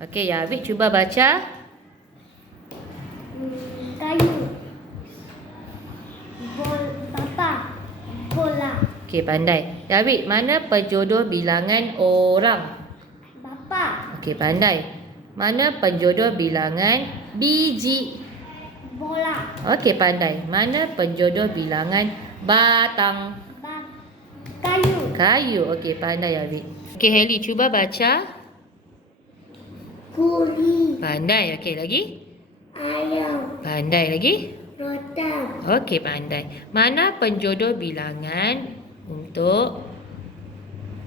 Okey, ya Abid cuba baca. Kayu. Bol papa. Bola. Okey, pandai. Ya Abid, mana penjodoh bilangan orang? Bapa. Okey, pandai. Mana penjodoh bilangan biji? Bola. Okey, pandai. Mana penjodoh bilangan batang? Ba kayu. Kayu. Okey, pandai Abid. Okey, Heli, cuba baca. Kuri. Pandai. Okey, lagi? Ayam. Pandai lagi? Rotan. Okey, pandai. Mana penjodoh bilangan untuk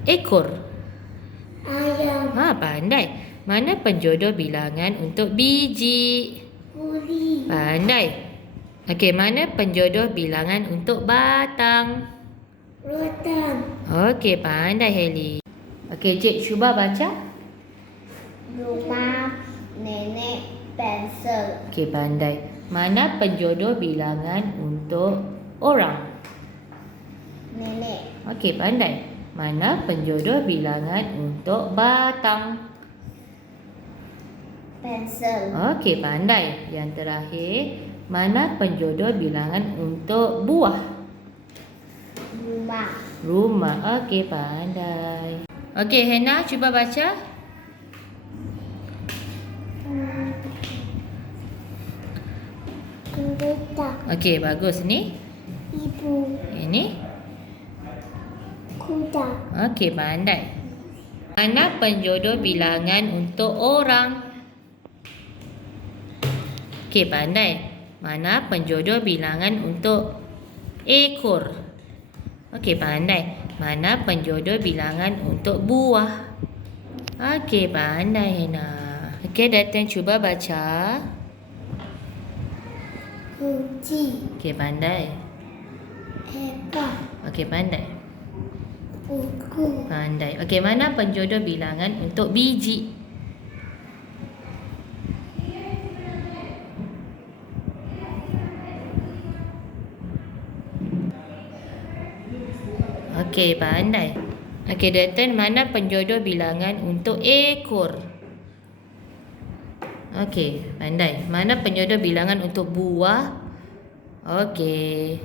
ekor? Ayam. Ha, pandai. Mana penjodoh bilangan untuk biji? Kuri. Pandai. Okey, mana penjodoh bilangan untuk batang? Rotan. Okey, pandai Heli. Okey, Cik cuba baca. Rumah. Nenek. Pensel. Okey, pandai. Mana penjodoh bilangan untuk orang? Nenek. Okey, pandai. Mana penjodoh bilangan untuk batang? Pensel. Okey, pandai. Yang terakhir, mana penjodoh bilangan untuk buah? Rumah. Rumah. Okey, pandai. Okey, Hena cuba baca. Kereta. Okey, bagus ni. Ibu. Ini. Kuda. Okey, pandai. Mana penjodoh bilangan untuk orang? Okey, pandai. Mana penjodoh bilangan untuk ekor? Okey, pandai. Mana penjodoh bilangan untuk buah? Okey, pandai Hena. Okey, datang cuba baca. Kunci. Okey, pandai. Hepa. Okey, pandai. Buku. Pandai. Okey, mana penjodoh bilangan untuk biji? Okey, pandai. Okey, Dalton, mana penjodoh bilangan untuk ekor? Okey, pandai. Mana penjodoh bilangan untuk buah? Okey.